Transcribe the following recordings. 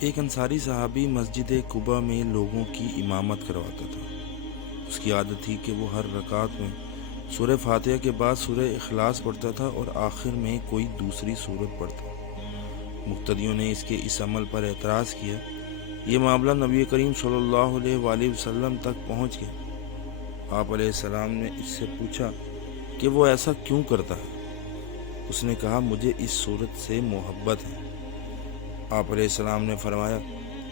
ایک انصاری صحابی مسجد قباء میں لوگوں کی امامت کرواتا تھا۔ اس کی عادت تھی کہ وہ ہر رکعت میں سورہ فاتحہ کے بعد سورہ اخلاص پڑھتا تھا اور آخر میں کوئی دوسری سورت پڑھتا۔ مقتدیوں نے اس کے اس عمل پر اعتراض کیا۔ یہ معاملہ نبی کریم صلی اللہ علیہ وآلہ وسلم تک پہنچ گیا۔ آپ علیہ السلام نے اس سے پوچھا کہ وہ ایسا کیوں کرتا ہے؟ اس نے کہا، مجھے اس سورت سے محبت ہے۔ آپ علیہ السلام نے فرمایا،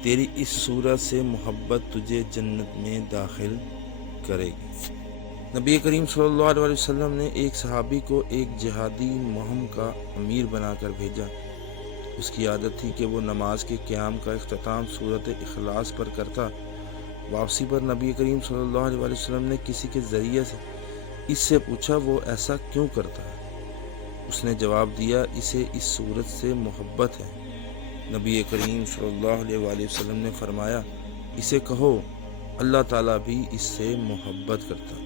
تیری اس سورت سے محبت تجھے جنت میں داخل کرے گی۔ نبی کریم صلی اللہ علیہ وسلم نے ایک صحابی کو ایک جہادی مہم کا امیر بنا کر بھیجا۔ اس کی عادت تھی کہ وہ نماز کے قیام کا اختتام سورت اخلاص پر کرتا۔ واپسی پر نبی کریم صلی اللہ علیہ وسلم نے کسی کے ذریعے سے اس سے پوچھا وہ ایسا کیوں کرتا ہے؟ اس نے جواب دیا، اسے اس سورت سے محبت ہے۔ نبی کریم صلی اللہ علیہ وسلم نے فرمایا، اسے کہو اللہ تعالیٰ بھی اس سے محبت کرتا۔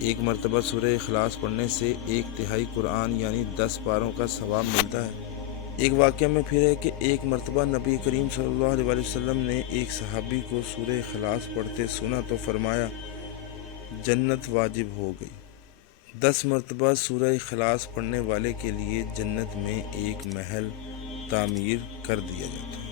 ایک مرتبہ سورہ اخلاص پڑھنے سے 1/3 قرآن یعنی 10 پاروں کا ثواب ملتا ہے۔ ایک واقعہ میں پھر ہے کہ ایک مرتبہ نبی کریم صلی اللہ علیہ وسلم نے ایک صحابی کو سورہ اخلاص پڑھتے سنا تو فرمایا، جنت واجب ہو گئی۔ 10 مرتبہ سورہ اخلاص پڑھنے والے کے لیے جنت میں ایک محل تعمیر کر دیا جاتا ہے۔